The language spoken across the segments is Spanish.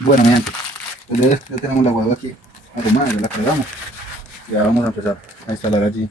Bueno, mi gente, pues ya tenemos la guadua aquí arrumada, ya la cargamos. Ya vamos a empezar a instalar allí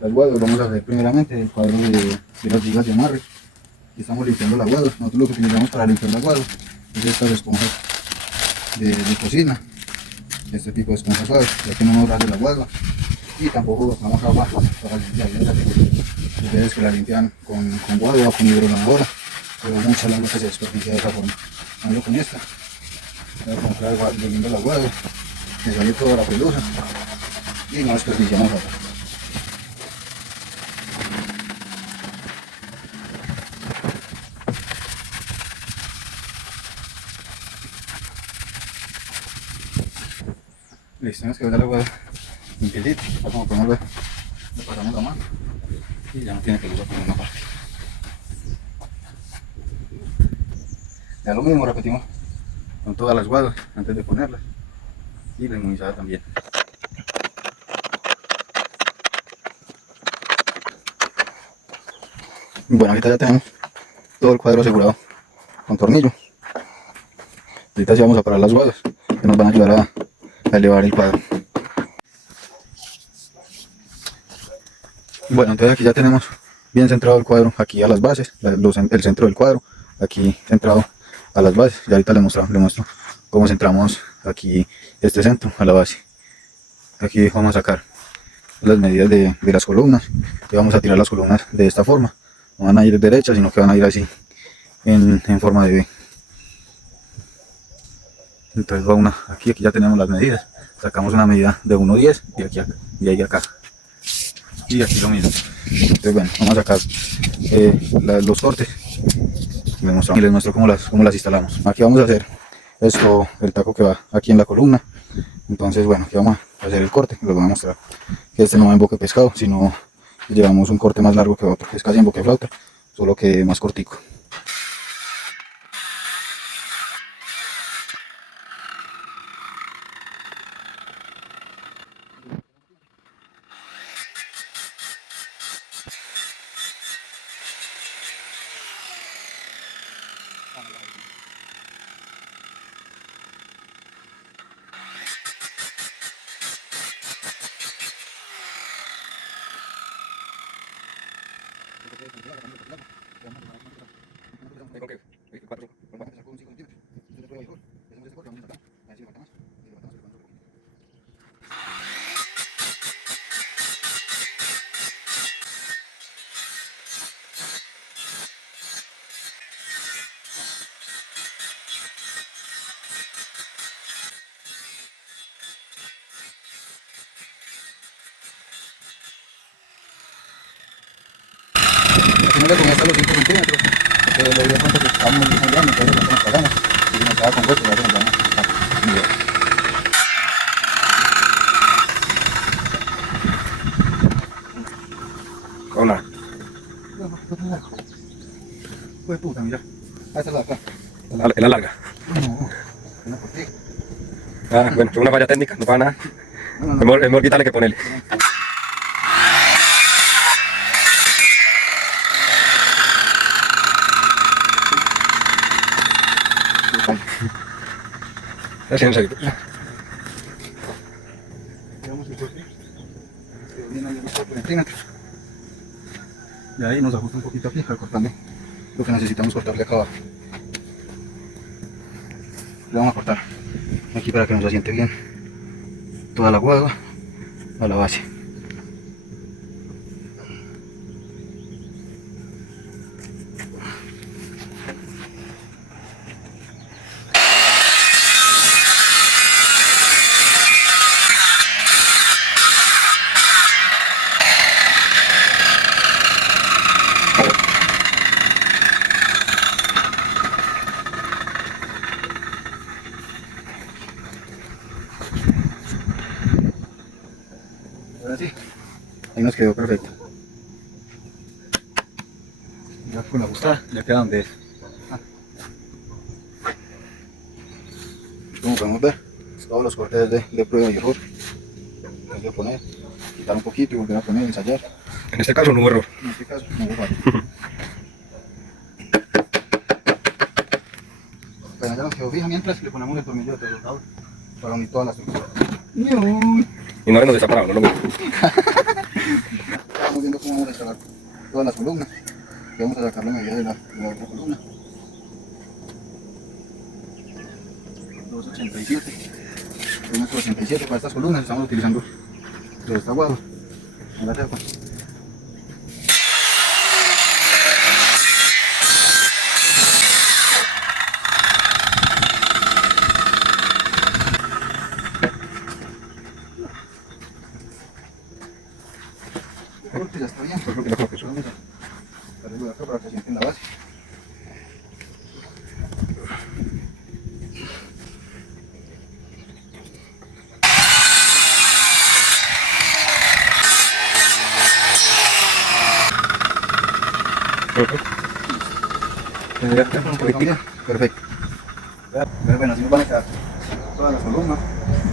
las guaduas. Vamos a hacer primeramente el cuadro de las vigas de amarre. Y estamos limpiando la guadua. Nosotros lo que utilizamos para limpiar la guadua es estas esponjas de cocina, este tipo de esponjas suaves, ya que no nos rasgue la guadua. Y tampoco botamos agua para limpiarla, ustedes que la limpian con guadua o con hidrolavadora, pero mucha agua que se desperdicia de esa forma. Vamos con esta. Voy a comprar volviendo la guadua, me sale toda la pelusa y no desperdiciamos agua. Listo, nos quedó la guadua limpiecita, ya como podemos ver, le pasamos la mano y ya no tiene pelusa por ninguna parte. Ya lo mismo repetimos con todas las guaduas antes de ponerlas y la inmunizada también. Bueno, ahorita ya tenemos todo el cuadro asegurado con tornillo. Ahorita sí vamos a parar las guaduas que nos van a ayudar a elevar el cuadro. Bueno, entonces aquí ya tenemos bien centrado el cuadro aquí a las bases, el centro del cuadro aquí centrado a las bases. Y ahorita les muestro cómo centramos aquí este centro a la base. Aquí vamos a sacar las medidas de las columnas y vamos a tirar las columnas de esta forma. No van a ir derechas, sino que van a ir así en forma de V. Entonces va aquí ya tenemos las medidas. Sacamos una medida de 1,10 de aquí acá, de ahí a acá. Y aquí lo mismo. Entonces bueno, vamos a sacar los cortes y les muestro cómo las instalamos. Aquí vamos a hacer esto, el taco que va aquí en la columna. Entonces bueno, aquí vamos a hacer el corte. Les voy a mostrar que este no va en boque pescado, sino llevamos un corte más largo que otro. Es casi en boque flauta, solo que más cortico. No le ponía hasta los 5 centímetros, porque le dio cuenta que estaba muy grande, entonces lo pagamos. Y si no estaba con hueco, ya se nos van a nivel. Hola. Pues puta, mira. Esta es la de acá. Es la larga. No, una cortica. Ah, bueno, es una falla técnica, no para nada. No. Es mejor quitarle que ponerle. Así en serio. Llevamos el corte. Viene ahí el 4 centímetros. Y ahí nos ajusta un poquito aquí, recortando lo que necesitamos cortarle acá abajo. Le vamos a cortar aquí para que nos asiente bien toda la guadua a la base. Ahora sí, ahí nos quedó perfecto. Ya con la ajustada, ya queda donde es. Como podemos ver, todos los cortes de prueba y error. Voy a poner, quitar un poquito y volver a poner, ensayar. En este caso no hubo error. En este caso no hubo fallo. Bueno, ya nos quedó fija mientras le ponemos el tornillo de todo para unir todas las estructuras. Y no habernos desamparado, no lo mismo. Estamos viendo cómo vamos a instalar todas las columnas. Y vamos a sacar la medida de la otra columna. 2,87. 2,87 para estas columnas. Estamos utilizando los estaguados. En la terpa. Ya está bien. Yo creo que no creo que eso. Vamos a darle acá para que sienten la base. Un poquitito. Perfecto. Bueno, así nos van a quedar todas las columnas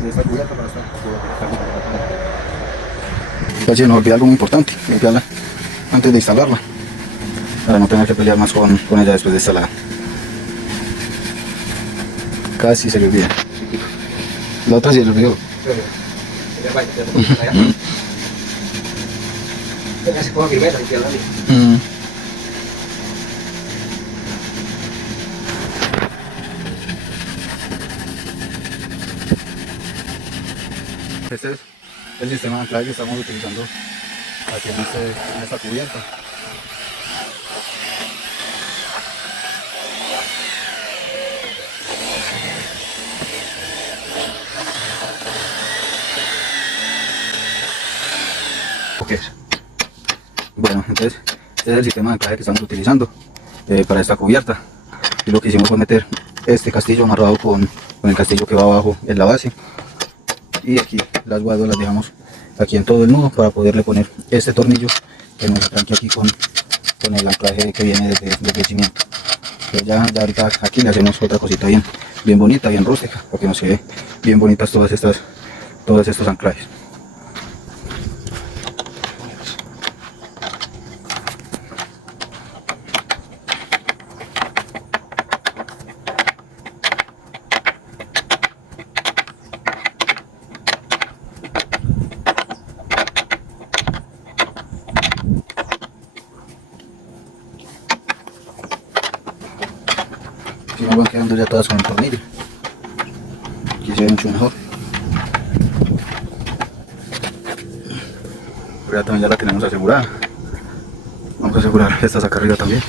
de esta cubierta para estar. Casi nos olvida algo muy importante, limpiarla antes de instalarla, para no tener que pelear más con ella después de instalarla. Casi se le olvida. La otra sí se le olvidó. Este es el sistema de anclaje que estamos utilizando aquí en esta cubierta. Okay. Bueno, entonces este es el sistema de anclaje que estamos utilizando para esta cubierta. Y lo que hicimos fue meter este castillo amarrado con el castillo que va abajo en la base. Y aquí las guadas las dejamos aquí en todo el nudo para poderle poner este tornillo que nos atranque aquí con el anclaje que viene desde el cimiento. Pero ya ahorita aquí le hacemos otra cosita bien bonita, bien rústica, para que nos quede bien bonitas todos estos anclajes. Si no van quedando ya todas con el tornillo, aquí se ve mucho mejor. Pero ya también ya la tenemos asegurada. Vamos a asegurar estas acá arriba también.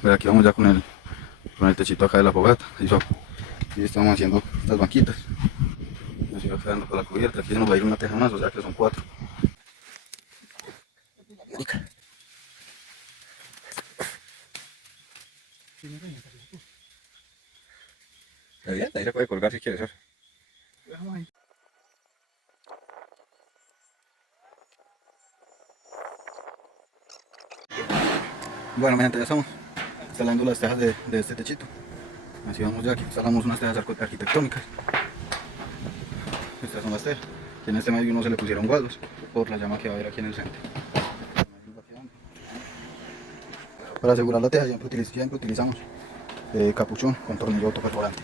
Pues aquí vamos ya con el techito acá de la fogata. Y estamos haciendo estas banquitas. Así va quedando con la cubierta. Aquí se nos va a ir una teja más, o sea que son 4. Está bien, ahí se puede colgar si quieres. Bueno, mi gente, ya estamos instalando las tejas de este techito. Así vamos ya, aquí instalamos unas tejas arquitectónicas. Estas son las tejas. Y en este medio no se le pusieron guados por la llama que va a haber aquí en el centro. Para asegurar la teja siempre utilizamos capuchón con tornillo autoperforante.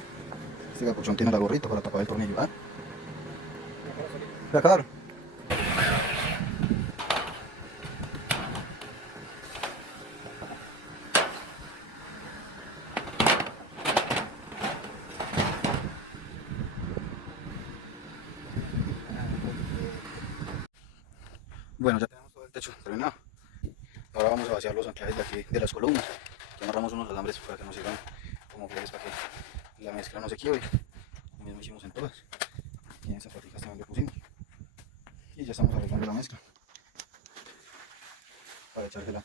Este capuchón tiene la gorrita para tapar el tornillo. ¿Ah? ¿Se acabaron? Bueno, ya tenemos todo el techo terminado. Ahora vamos a vaciar los anclajes de aquí de las columnas. Aquí amarramos unos alambres para que nos sirvan como flejes para que la mezcla no se quiebre. Lo mismo hicimos en todas. Y en esas paticas también le pusimos. Y ya estamos arreglando la mezcla para echársela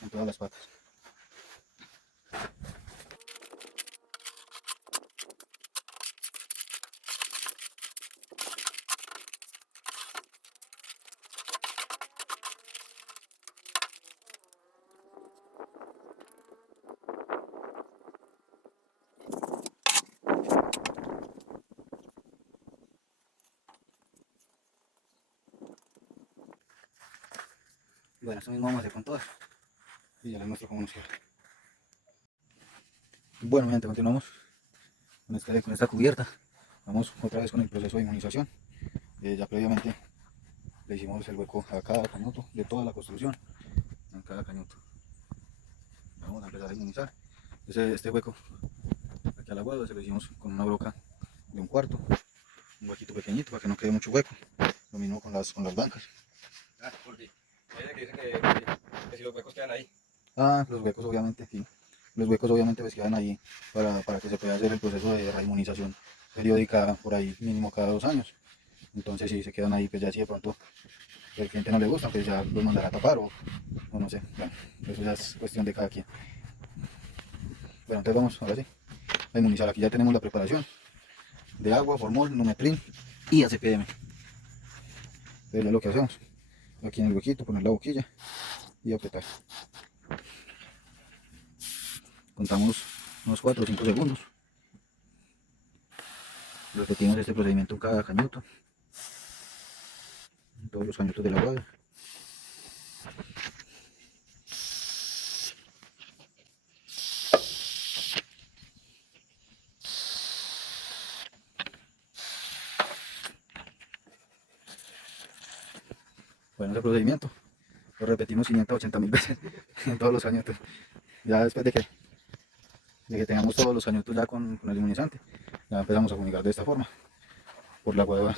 en todas las patas. bueno, esto mismo vamos a hacer con todas. Y ya les muestro cómo nos queda. Bueno, mi gente, continuamos con esta cubierta. Vamos otra vez con el proceso de inmunización. Ya previamente le hicimos el hueco a cada cañuto de toda la construcción. En cada cañuto. Vamos a empezar a inmunizar. Este hueco aquí al aguado se lo hicimos con una broca de 1/4. Un huequito pequeñito para que no quede mucho hueco. Lo mismo con las bancas. Ah, porque hay que dicen que si los huecos quedan ahí. Los huecos obviamente, sí. Los huecos obviamente pues quedan ahí para que se pueda hacer el proceso de reinmunización periódica por ahí mínimo cada 2 años. Entonces si se quedan ahí, pues ya si de pronto el cliente no le gusta, pues ya los mandará a tapar o no sé. Bueno, eso ya es cuestión de cada quien. Bueno, entonces vamos ahora sí a inmunizar. Aquí ya tenemos la preparación de agua, formol, lumetrin y ACPM. Entonces ya lo que hacemos, aquí en el huequito, poner la boquilla y apretar. Contamos unos 4 o 5 segundos. Repetimos este procedimiento en cada cañuto, en todos los cañutos del aguado. Bueno, ese procedimiento lo repetimos 580.000 veces en todos los cañutos. Ya después de que tengamos todos los cañutos ya con el inmunizante, ya empezamos a fumigar de esta forma, por la hueva,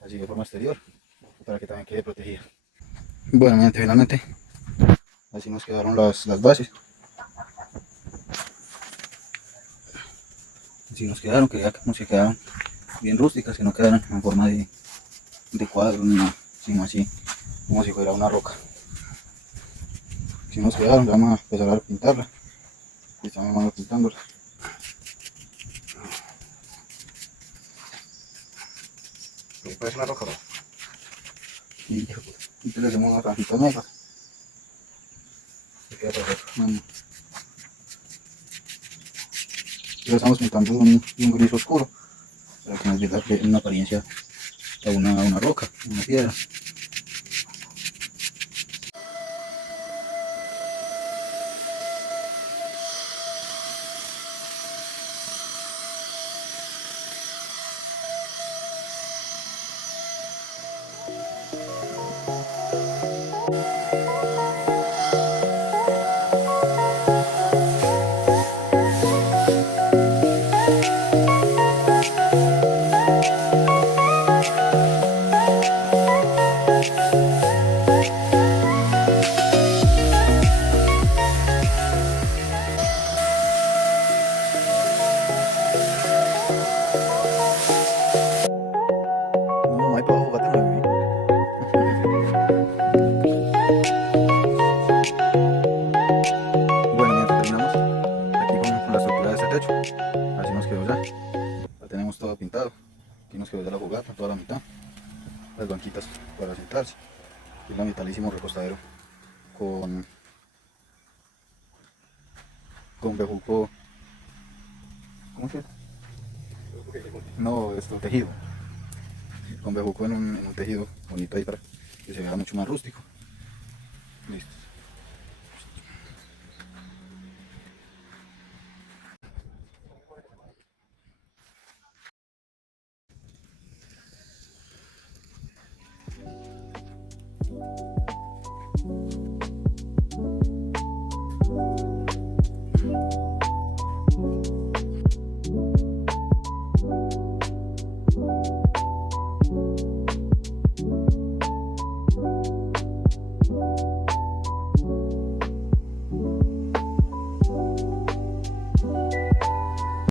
así de forma exterior, para que también quede protegida. Bueno, mi gente, finalmente, así nos quedaron las bases. Así nos quedaron, que quedaron bien rústicas, que no quedaron en forma de cuadro ni nada, sino así, como si fuera una roca. Así nos quedaron, ya vamos a empezar a pintarla. Y estamos pintándola. Parece una roja, ¿no? Y le hacemos una franjita negra. Se queda perfecto. Lo estamos pintando un gris oscuro, para que nos dé una apariencia a una roca, una piedra. No hay para abajo, bate. Bueno, mientras terminamos aquí con la estructura de este techo, así nos quedó ya. Ya tenemos todo pintado. Aquí nos quedó ya la fogata, toda la mitad. Las banquitas para sentarse. Y la metalísimo recostadero con bejuco. ¿Cómo se llama? No, esto tejido. Con bejuco en un tejido bonito ahí para que se vea mucho más rústico. Listo.